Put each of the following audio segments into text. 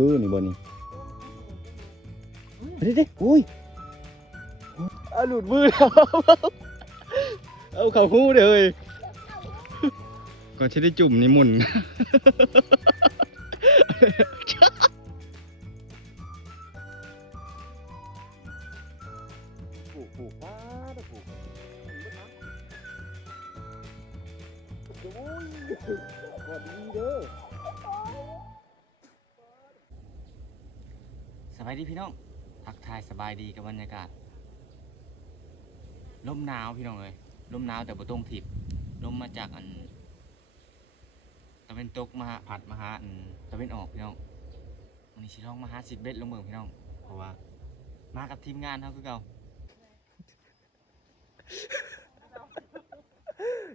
คือนี่บ่นี่เด้เด้โอ้ยอาหลุดมือแล้วเอาเข่าหู้เลยก็จะได้จุ่มนี่หมุนปลูกปลูกป้าดปลูกโอ้ยสวัสดีเด้อส บายดีพี่น้องทักทายสบายดีกับบรรยากาศลมหนาวพี่น้องเลยลมหนาวแต่บ่ตรงทิศลมมาจากอันตะเวนตกมาหาผัดมาหาอันตะเวนออกพี่น้องวันนี้ชิลองมาหาสิบเบ็ดลงเมืองพี่น้องเพราะว่า มากับทีมงานเขาคือเก่า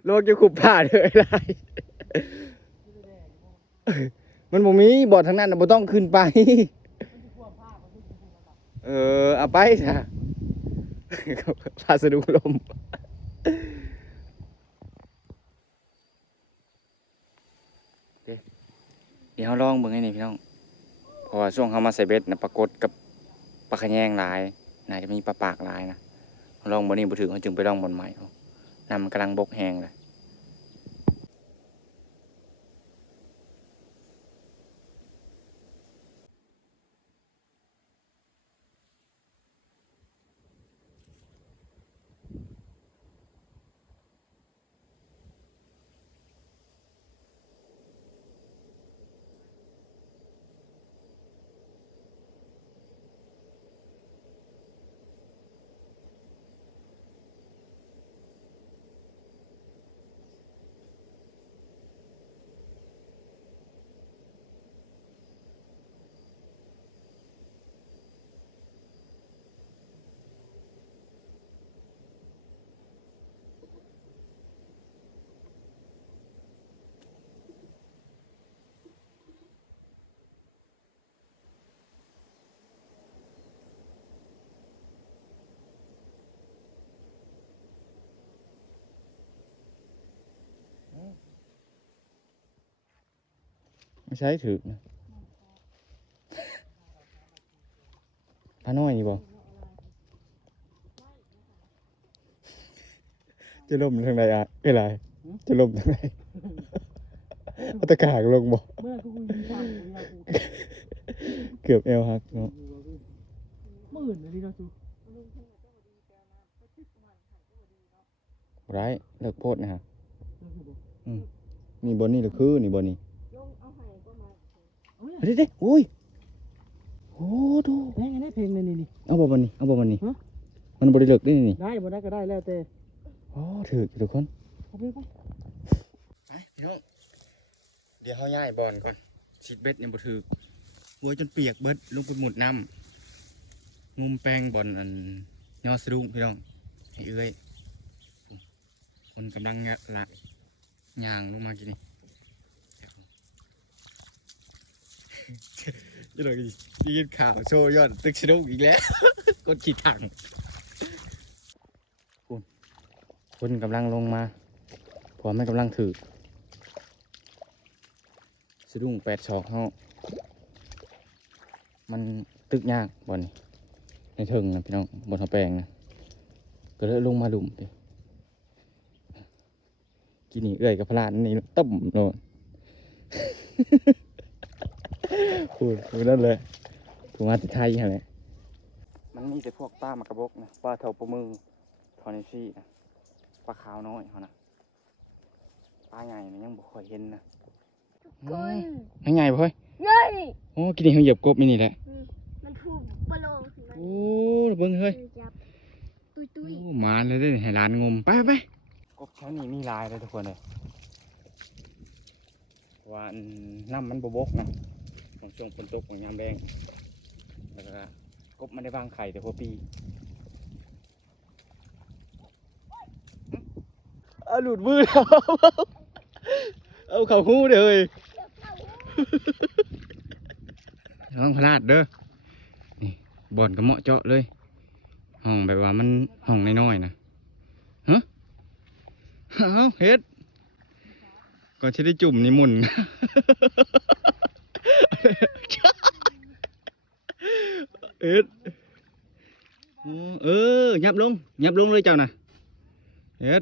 โลกจะขุบผ่าเลยไรมันบ่มีบอดทางนั้นน่ะบ่ต้องขึ้นไป เออเอาไปซะพาสะดุงลมเดี๋ยวเดี๋ยวเราลองเบิ่งให้นี่พี่น้องเพราะว่าช่วงเขามาใส่เบ็ดนะปรากฏกับปลาขะแยงหลายน่าจะมีปลาปากหลายนะเราลองบนนี้บ่ถึงเขาจึงไปลองบนใหม่เอาน้ำมันกำลังบกแหงเลย ใช่ถือนะพาน้อยนี่บ่จะล่มทางใดอะเอ้ยไรจะล่มทางใดเอาตะกากลงบ่เมื่อกูคุยทางกูอยากกูเกือบเอวหักเนาะหมื่นเลยนะจูไรเลิกโพดนะฮะ นี่บนนี่หรือคือ นี่บนนี่ เด้เด้โอ้ยโอ้ดูเพลงอันนี้เพลงเลยนี่นี่ เอาบ่บนนี่เอาบ่บนนี่ฮะ มันบริเลิกได้นี่ได้บ่ได้ก็ได้แล้วแต่โอ้ถือทุกคนเอาไปไปไปพี่น้องเดี๋ยวเขาย้ายบอลก่อนชิดเบ็ดยังบ่ถือหัวจนเปียกเบิดลงไปหมุดน้ำงุมแปลงบอลอันยอสะดุ้งพี่น้องให้เอ้ยคนกำลังเนี่ยละย่างลงมากินนี่ จะเลยยินข่าวโชว์ยอดตึกสะดุ้งอีกแล้วกดขีดถังคุณคนกำลังลงมาพอไม่กำลังถือสะดุ้งแปดชอกเขามันตึกยากบอนในเทิงนะพี่น้องบนเขาแปลงนะก็เลยลงมาหลุมไปกินนี่เอื่อยกับพลานนี่ต้มโน่น พูดพูดนั่นเลยถูกมาติดไทยอะไรมันมีแต่พวกป้ามากระบกนะป้าเท่าปลามือทอนิซี่นะปลาขาวน้อยเขานะปลาใหญ่นะยังบ่ค่อยเห็นนะคนไม่ไงบ่เฮ้ยเย้ยโอ้กินนี่เขาเหยียบกบนี่นี่แหละมันถูกปลาโลขึ้นมาโอ้เบิ่งเฮ้ยจับตุยตุยโอ้มาเลยได้อให้ร้านงมไปไปกบแถวนี้มีหลายเลยทุกคนเลยว่าอันน้ำมันบวบกนะ ของช่วงฝนตกของยามแดงแล้วก็กบมันได้วางไข่แต่พอปีเอาหลุดมือแล้วเอาเข่าหูเลยน้องพลาดเด้อนี่บ่อนก็เหมาะเจาะเลย ห้องแบบว่ามันห้องน้อยๆนะฮะเอาเฮ็ดก่อนจะได้จุ่มนี่หมุน ít ừ ờ, nhập luôn nhập luôn đi chào nè. Hết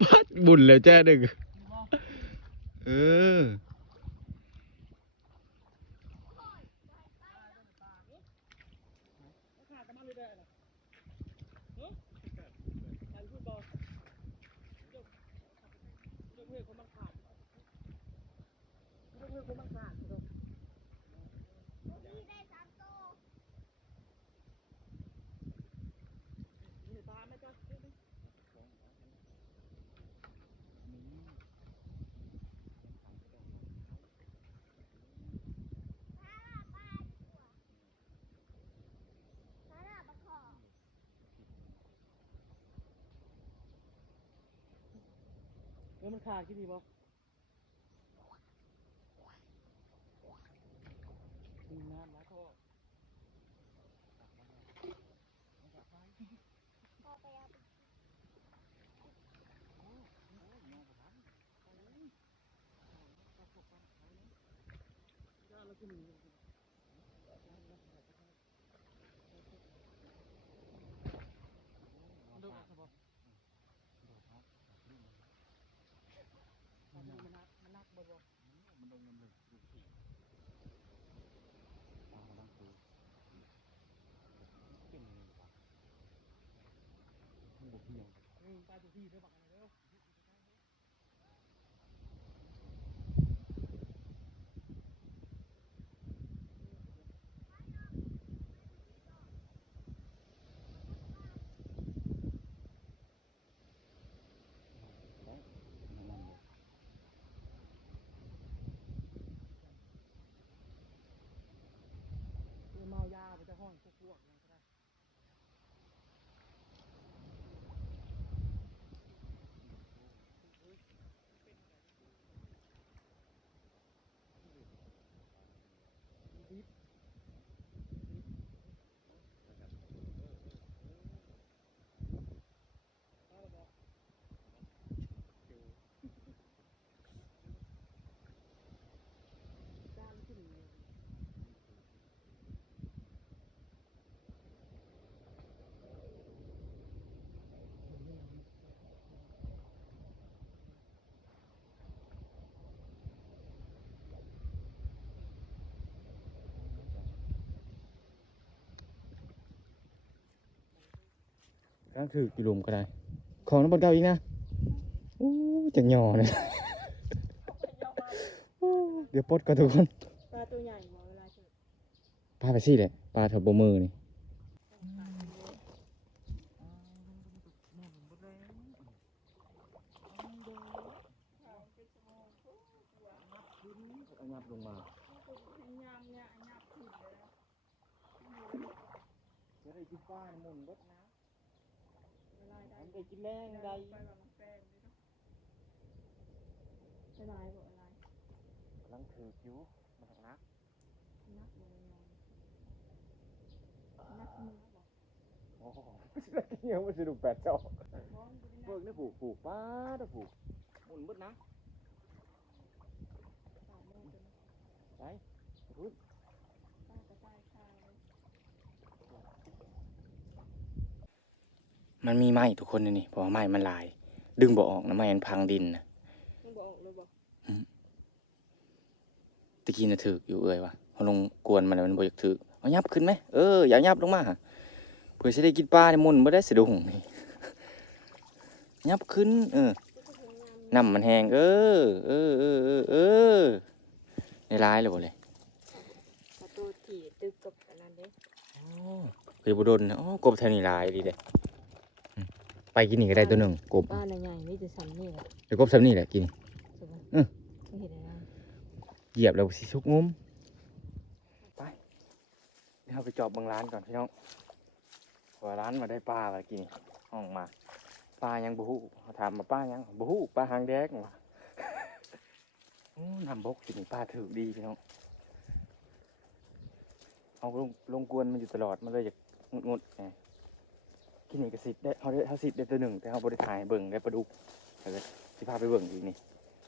bắt bùn là che được. Ừ กเพื่อคนมันขาดเนาะนี่ได้สามโตนี่ตาไหมจ๊ะสาระบักขอเออมันขาดกี่ดีบ่ดีน้ำนะท่อ พอไปเอาไป ย่าแล้วขึ้นนี่ดูครับมันนักมันนักบ่บ่อืมตายตัวที่ได้บักอะไรแล้วเมายาไปจะห้องพวกพวกนั่นก็ได้ กำลังถือกิโลมก็ได้ ของน้ำบนเก่าอีกนะโอ้จังหย่อเลยเดี๋ยวปลดกันทุกคนปลาตัวใหญ่เวลาเจอปลาไปสิเลยปลาเถาบมือนี่ยับลงมาจะได้กินปลาหมุนเบิดนะ ได้กินแรงได้ใช่ไหมบ่อะไรกำลังถืออยู่มันนักนักบ่นักมือบ่โอ้โหเงี้ยมันสนุกแปดจองดูดิเบิกนี่ผูกผูกป้าเด้อผูกหมุนเบิดนะไปพุ่น ป้ากระต่ายคาเลย มันมีไม้ทุกคนนี่นี่เพราะว่าไม้มันหลาย ดึงบ่ออกนะไม้มันพังดินนะมึงบ่ออกเลยบ่ตะกี้น่ะถือกอยู่เอ้ยวะพอลงกวนมันแล้วมันบ่อยากถือกเอายับขึ้นไหมเอออย่ายับลงมาหะเพื่อสิได้กินปลาในมุนบ่ได้สะดุ้งนี่ยับขึ้น เออน้ำมันแห้งเออเออเออเออเออในร้ายเลยบ่เลยประตูถี่ตึกกับอันนั้นเด้อ๋อเคยบ่โดนนะอ๋อกบแถวนี้หลายดีเด้อืม ไปกินนี่ก็ได้ตัวหนึ่งกบบ้านใหญ่ๆนี่จะซ้ำนี่แหละเดี๋ยวกบซ้ำนี่แหละกินใช่ป่ะเออไม่เห็นอะไรเหยียบแล้วสิชุกงุ้มไปเดี๋ยวเราไปจอบบางร้านก่อนพี่น้องเพอร้านมาได้ปลามากินห้องมาปลายังบฮูเขาถามมาปลายังบฮูปลาหางแดงว่ะโอ้น้ำบกกินปลาถือดีพี่น้องเอาลงลงกวนมันอยู่ตลอดมันเลยอยากงดงดๆไง กินนี่กระสิทธิ์ได้เขาได้เขาสิทธิ์ได้ตัวหนึ่งแต่เขาบริถ่ายเบิ่งได้ปลาดุกแล้วก็สิพาไปเบิ่งอีกนี่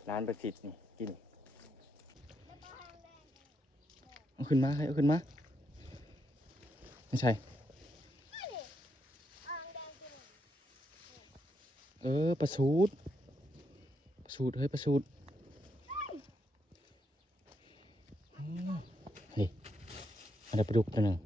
ร้านประสิทธิ์นี่กินเอาขึ้นมาให้เอาขึ้นมาไม่ใช่ เออประสูดประสูดเฮ้ยประสูดอืมนี่มันได้ปลาดุกตัวหนึ่ง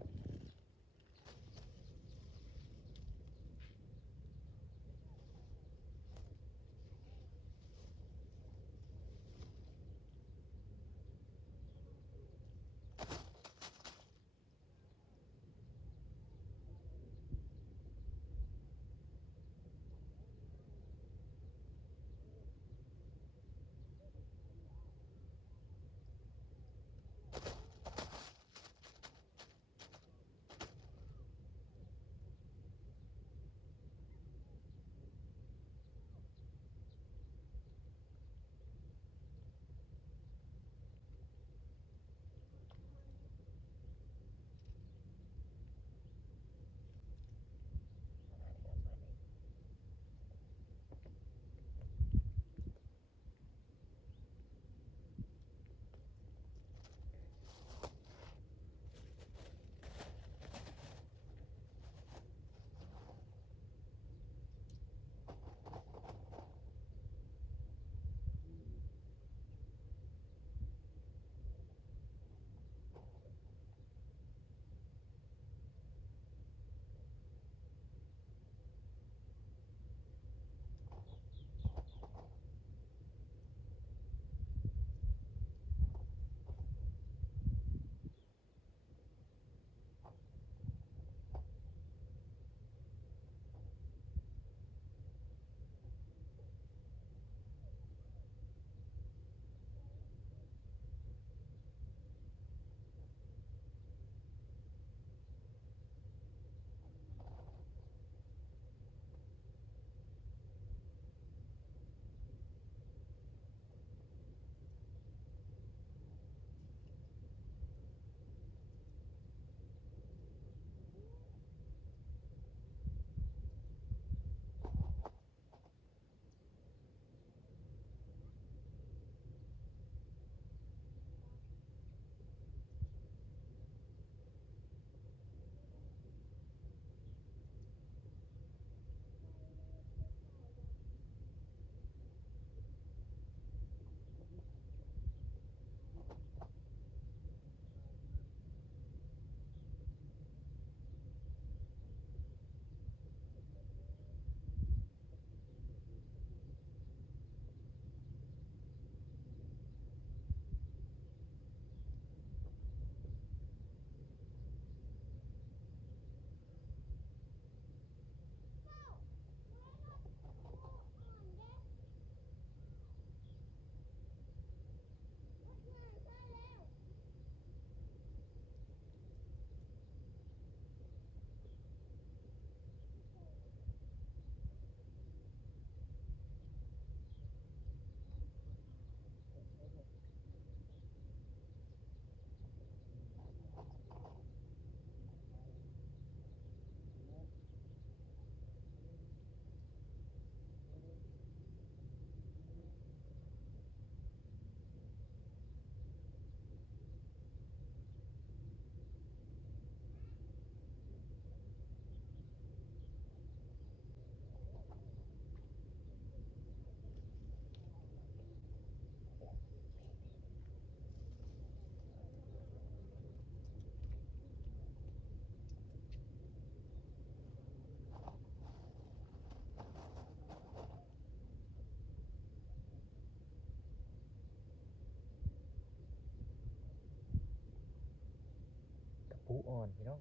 ปูอ่อนพี่น้อง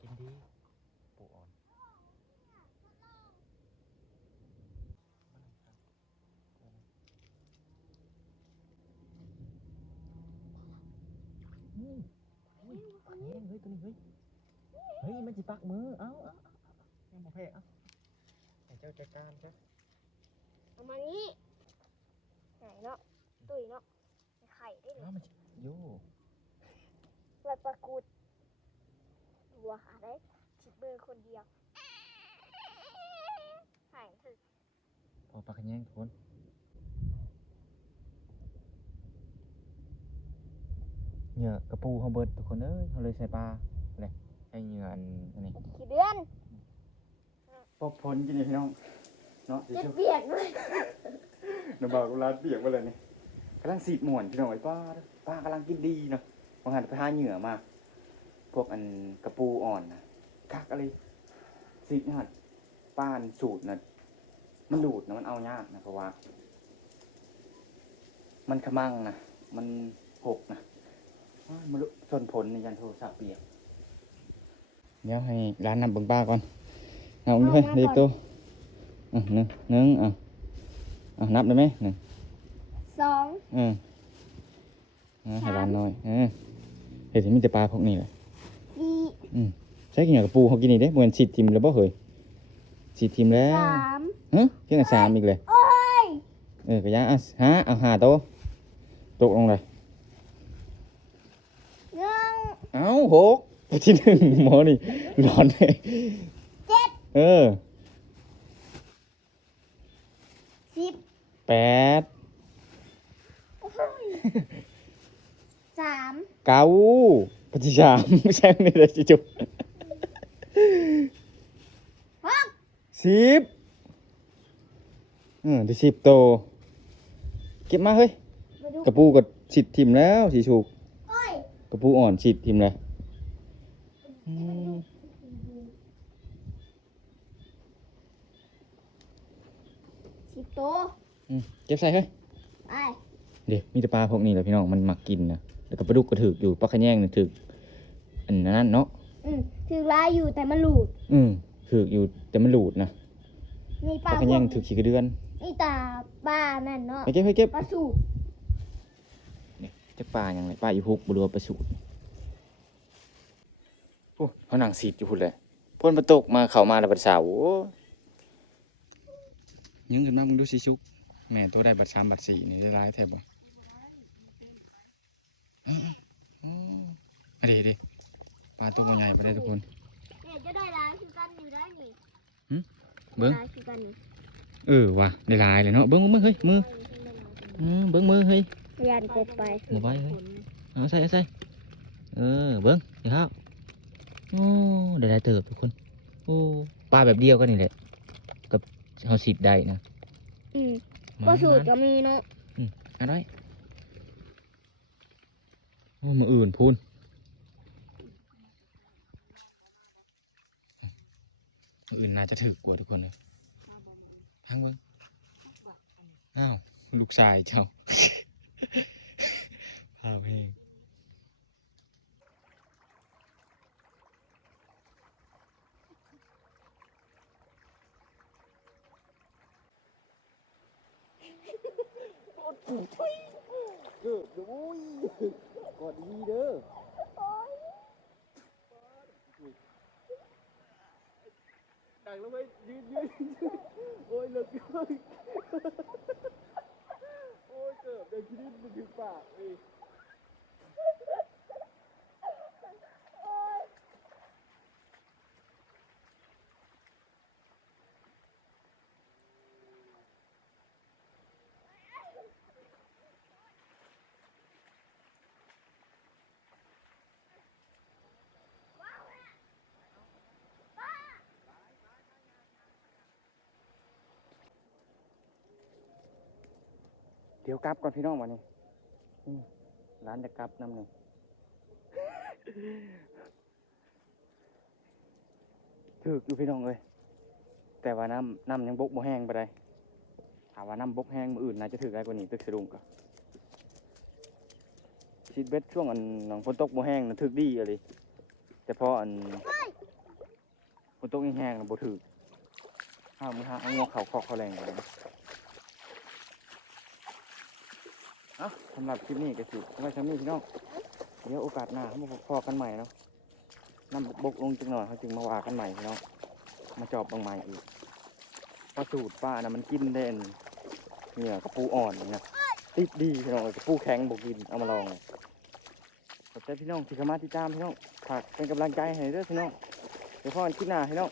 กินดี ปูอ่อนอืมเฮ้ยเฮ้ยเฮ้ยตัวนี้เฮ้ย เฮ้ย มันจะปักมือ เอ้าเอ้าเอ้าเอ้ายังบ่แพ้เอ้าให้เจ้าจัดการจ้ะเอามานี้ไหนเนาะ ตุยเนาะไข่ได้เลย เอ้ามันจะโย่ ใบปลากูดบัวหาได้ชิดมือคนเดียวหายถึงพอปลาขะแยงทุกคนเหยื่อกระปูเขาเบิดทุกคนเอ้ยเขาเลยใส่ปลาเลยใส่เหยื่ออันอันนี้ขี้เดือนปอกผลกินนี่พี่น้องเนาะสิจะชุบเปียกเลยน้ำบากกุลาเปียกไปเลยนี่กำลังสีดหมวนพี่น้องไอ้ป้าเด้อป้ากำลังกินดีเนาะ บางหันไปหาเหยื่อมา พวกอันกระปูอ่อนนะคักอะไรสีดนี่หันป้านสูตรนะมันดูดนะมันเอายากนะเพราะว่า มันขมังนะมันหกนะอ้ายมันรู้ส่วนผลในยันโทรศัพท์เปียกเดี๋ยวให้ร้านนำเบิ่งป้าก่อนเอาด้วยเด็กตัวอะหนึ่งหนึ่งอะอะนับได้ไหมหนึ่งสองเอออะให้ร้านน้อยเออ เห็นมีแต่ปลาพวกนี้แหละสี่อืมใช้กินกับปูเขากินนี่เด้เหมือนฉีดทิมแล้วบ่เหยฉีดทิมแล้วสามฮะเพียงแต่สามอีกเลยโอ้ยเออกระยะอะฮะเอาหาโตะตกลงเลยหนึ่งเอ้าหกไปที่หนึ่งหมอนี่ร้อนเลยเจ็ดเออสิบแปดโอ้ย สามเก้าปฏิชามไม่ใช่ไม่ได้จิจุหกสิบเออได้สิบโตวเก็บมาเฮ้ย มาดูกระปูก็ฉีดทิมแล้วสีชูกโอ้ยกระปูอ่อนฉีดทิมเลยอืมสิบโตวอืมเก็บใส่เฮ้ย ไป เดี๋ยวมีแต่ปลาพวกนี้แหละพี่น้องมันมักกินนะ แล้วก็ปลาดุกก็ถือกอยู่ปลาขะแยงนี่ถือกอันนั้นเนาะอืมถือลายอยู่แต่มันหลุดอืมถือกอยู่แต่มันหลุดนะนี่ปปลาลาขะแยงถือกขี้กระเดือนนี่ตาปลานั่นเนาะไปเก็บไปเก็บปลาสูบจักปลาอย่างไรปลาอีพุกบรัวาปลาสูดโอ้เขาหนังสีดอยู่พุ่นเลยพ่นประตกมาเข้ามาแล้วบัดสาวโอ้ยังขึ้นมามึงดูสิชุก แม่ตัวได้บัดสามบัดสี่นี่ได้ร้ายแทบบ่ อ้าวอ๋อดิดิปลาตัวใหญ่ไปได้ทุกคนเนี่ยจะได้ลายคือกันอยู่ได้นี่หึเบิ่งลายคือกันนี่เออว่ะได้หลายเลยเนาะเบิ้งมือเฮ้ยมือเบิ้งมือเฮ้ยยันกบไปหมู่บ้านเฮ้ยเอาใส่ใส่เออเบิ้งเดี๋ยวครับโอ้ได้หลายเติบทุกคนโอ้ปลาแบบเดียวกันนี่แหละกับเฮาสิบได้นะอืมปลาสูบมาก็มีเนาะเอะไรโอ้ มืออื่นพูนมืออื่นน่าจะถือกว่าทุกคนเลยทางเบิ้งอ้าว ลูกชายเจ้า ภาพเพลง เกิดโอ้ยกอดดีเด้อดั งแล้วไปยืนยืนโอ้ยเลิกเลยโอ้ยเกิดได้คิดถึงปากเอ้ เดี๋ยวกลับก่อนพี่น้องวันนี้ร้านจะกลับน้ำหนึ่งถึกอยู่พี่น้องเลยแต่ว่าน้ำน้ำยังบกบ่แห้งไปได้ถามว่าน้ำบกแห้งมืออื่นน่าจะถึกได้กว่านี้ตึกสะดุ้งก็ชีดเบ็ดช่วงอันหนังฝนตกบ่แห้งน่ะถึกดีอะไรแต่พออันฝนตกแห้งๆน่ะบ่ถึกอ้าวมือฮะเอางวเข่าคอกเขาแรงกว่านี้ เอาสำหรับคลิปนี้ก็สิไว้สำนี้พี่น้อง เดี๋ยวโอกาสหน้าเขามาพอกันใหม่เนาะน้ำบกลงจังหน่อยเขาจึงมาว่ากันใหม่พี่น้อง มาจอบบางใหม่อีกปลาสูตรป้านะมันกินได้อันเนี่ยกระปูอ่อนนี่นะติดดีพี่น้องเอ้ยกระปูแข็งบกินเอามาลองเลยขอบใจพี่น้องที่เข้ามาติดตามพี่น้องฝากเป็นกำลังใจให้ด้อพี่น้องเดี๋ยวพ่อนคลิปหน้าพี่น้อง